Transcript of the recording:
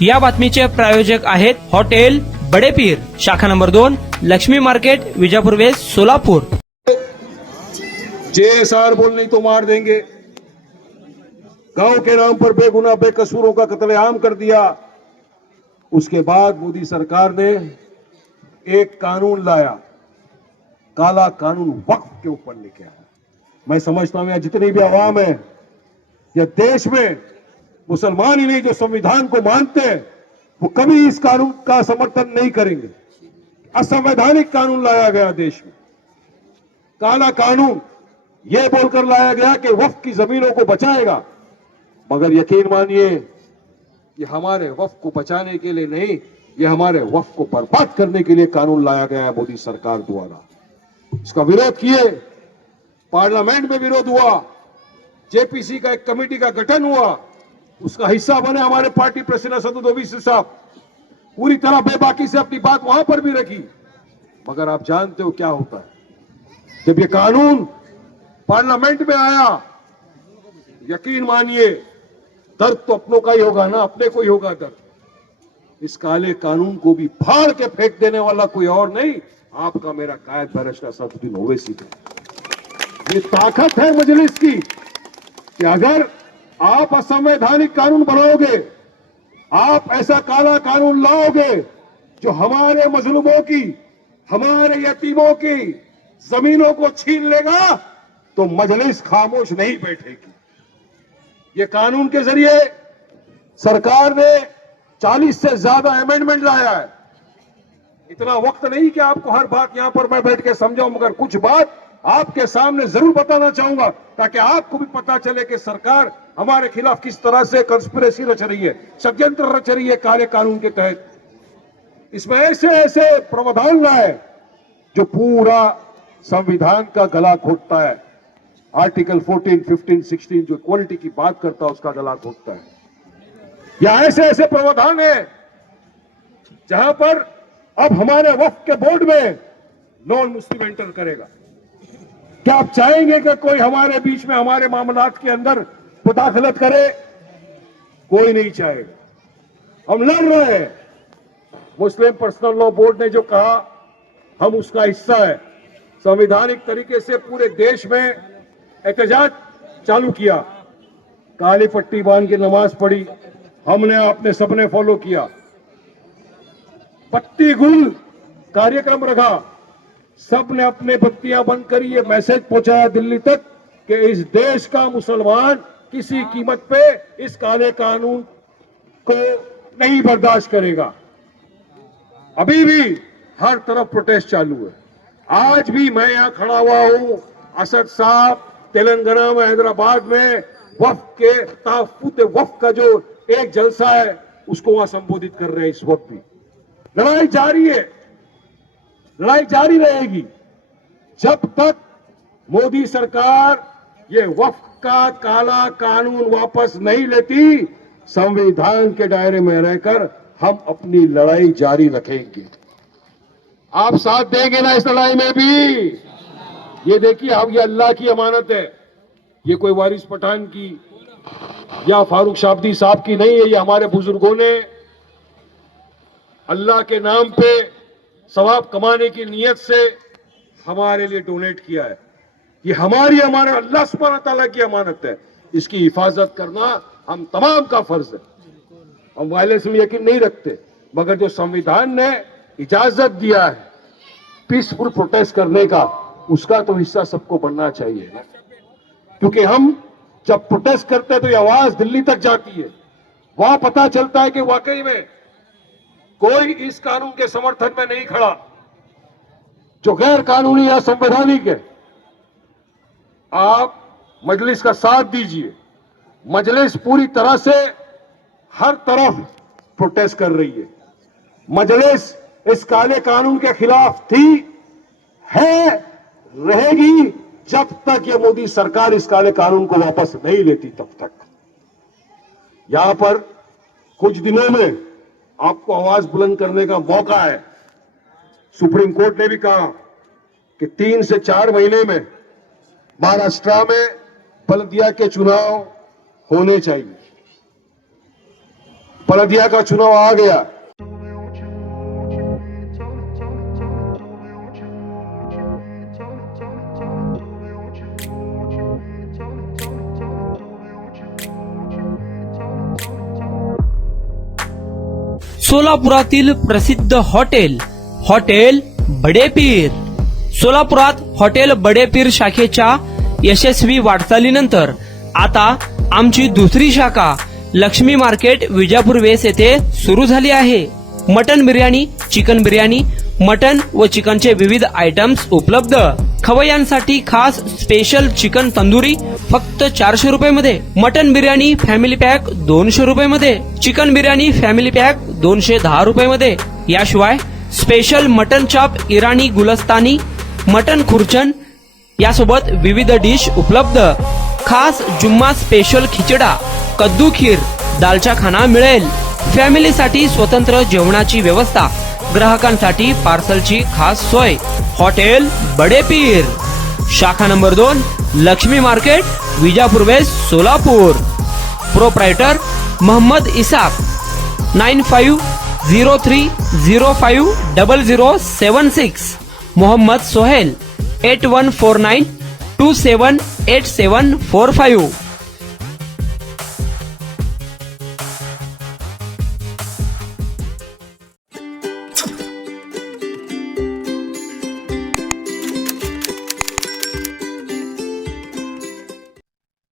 या बातमीचे प्रायोजक आहेत हॉटेल बडेपीर, शाखा number 2, Laxmi market, Vijapur west, Solapur. JSR बोलने तो मार देंगे। गांव के नाम पर बेगुनाह बेकसूरों का कत्लेआम कर दिया। उसके बाद मोदी सरकार ने एक कानून लाया, काला कानून वक्फ के ऊपर लेके आया। मैं समझता हूं जितनी भी आवाम है या देश में मुसलमान ही नहीं जो संविधान को मानते हैं वो कभी इस कानून का समर्थन नहीं करेंगे। असंवैधानिक कानून लाया गया देश में। काला कानून यह बोलकर लाया गया कि वक्फ की जमीनों को बचाएगा, मगर यकीन मानिए ये हमारे वक्फ को बचाने के लिए नहीं, ये हमारे वक्फ को बर्बाद करने के लिए कानून लाया गया है मोदी सरकार द्वारा। इसका विरोध किए, पार्लियामेंट में विरोध हुआ, जेपीसी का एक कमेटी का गठन हुआ, उसका हिस्सा बने हमारे पार्टी प्रेसिडेंट असदुद्दीन ओवैसी साहब। पूरी तरह बेबाकी से अपनी बात वहां पर भी रखी, मगर आप जानते हो क्या होता है जब ये कानून पार्लियामेंट में आया। यकीन मानिए दर्द तो अपनों का ही होगा ना, अपने को ही होगा दर्द। इस काले कानून को भी फाड़ के फेंक देने वाला कोई और नहीं, आपका मेरा कायद बैरिस्टर असदुद्दीन ओवैसी है। ये ताकत है मजलिस की कि अगर आप असंवैधानिक कानून बनाओगे, आप ऐसा काला कानून लाओगे जो हमारे मजलूमों की, हमारे यतीमों की जमीनों को छीन लेगा, तो मजलिस खामोश नहीं बैठेगी। ये कानून के जरिए सरकार ने 40 से ज्यादा अमेंडमेंट लाया है। इतना वक्त नहीं कि आपको हर बात यहां पर मैं बैठ के समझाऊं, मगर कुछ बात आपके सामने जरूर बताना चाहूंगा ताकि आपको भी पता चले कि सरकार हमारे खिलाफ किस तरह से कंस्पिरेसी रच रही है, षड्यंत्र रच रही है काले कानून के तहत। इसमें ऐसे ऐसे प्रावधान लाए जो पूरा संविधान का गला घोटता है। आर्टिकल 14, 15, 16 जो इक्वालिटी की बात करता है उसका गला घोटता है। या ऐसे ऐसे प्रावधान है जहां पर अब हमारे वक्फ के बोर्ड में नॉन मुस्लिम एंटर करेगा। क्या आप चाहेंगे कि कोई हमारे बीच में हमारे मामलात के अंदर मुदाखलत करे? कोई नहीं चाहेगा। हम लड़ रहे हैं। मुस्लिम पर्सनल लॉ बोर्ड ने जो कहा हम उसका हिस्सा है। संवैधानिक तरीके से पूरे देश में एहतजाज चालू किया, काली पट्टी बांध के नमाज पढ़ी, हमने आपने सबने फॉलो किया। पट्टी गुल कार्यक्रम रखा, सबने अपने बत्तियां बंद करी, ये मैसेज पहुंचाया दिल्ली तक कि इस देश का मुसलमान किसी कीमत पे इस काले कानून को नहीं बर्दाश्त करेगा। अभी भी हर तरफ प्रोटेस्ट चालू है। आज भी मैं यहां खड़ा हुआ हूं, असद साहब तेलंगाना में, हैदराबाद में वक्फ के तहफ्फुज़ वक्फ का जो एक जलसा है उसको वहां संबोधित कर रहे हैं। इस वक्त भी लड़ाई जारी है, लड़ाई जारी रहेगी जब तक मोदी सरकार ये वक्फ का काला कानून वापस नहीं लेती। संविधान के दायरे में रहकर हम अपनी लड़ाई जारी रखेंगे। आप साथ देंगे ना इस लड़ाई में भी? ये देखिए, अब ये अल्लाह की अमानत है, ये कोई वारिस पठान की या फारूक शाब्दी साहब की नहीं है। ये हमारे बुजुर्गों ने अल्लाह के नाम पे सवाब कमाने की नीयत से हमारे लिए डोनेट किया है। ये हमारी अमानत, अल्लाह सुब्हानहू तआला की अमानत है। इसकी हिफाजत करना हम तमाम का फर्ज है। हम वायलेंस में यकीन नहीं रखते, मगर जो संविधान ने इजाजत दिया है पीसफुल प्रोटेस्ट करने का, उसका तो हिस्सा सबको बनना चाहिए ना। क्योंकि हम जब प्रोटेस्ट करते हैं तो ये आवाज दिल्ली तक जाती है, वहां पता चलता है कि वाकई में कोई इस कानून के समर्थन में नहीं खड़ा जो गैर कानूनी या संवैधानिक है। आप मजलिस का साथ दीजिए। मजलिस पूरी तरह से हर तरफ प्रोटेस्ट कर रही है। मजलिस इस काले कानून के खिलाफ थी, है, रहेगी जब तक ये मोदी सरकार इस काले कानून को वापस नहीं लेती तब तक। यहां पर कुछ दिनों में आपको आवाज बुलंद करने का मौका है। सुप्रीम कोर्ट ने भी कहा कि 3 से 4 महीने में महाराष्ट्र में बल्दिया के चुनाव होने चाहिए। पलदिया का चुनाव आ गया। सोलापुरातील प्रसिद्ध हॉटेल बडेपीर। सोलापुरात हॉटेल बडेपीर शाखेच्या यशस्वी वाटचालीनंतर आता आमची दुसरी शाखा लक्ष्मी मार्केट विजापूर वेस येथे सुरू झाली आहे। Mutton biryani, chicken biryani, mutton व चिकनचे विविध आयटम्स उपलब्ध। खवय्यांसाठी खास स्पेशल चिकन तंदुरी फक्त 400 रुपये मध्ये, मटन बिर्याणी फॅमिली पॅक 200 रुपये मध्ये, चिकन बिर्याणी फॅमिली पॅक 210 रुपये मध्ये। याशिवाय स्पेशल मटन चाप, इराणी गुलस्तानी, मटन खुर्चन यासोबत विविध डिश उपलब्ध। खास जुम्मा स्पेशल खिचडा, कद्दू खीर, दालचा खाना मिळेल। फॅमिलीसाठी स्वतंत्र जेवणाची व्यवस्था, ग्राहकांसाठी पार्सलची खास सोय। हॉटेल बडेपीर, शाखा number 2, Laxmi market, Vijapur west, Solapur. Proprietor Mohammed Isak, 9503050076। Mohammed Sohail, 8149278745।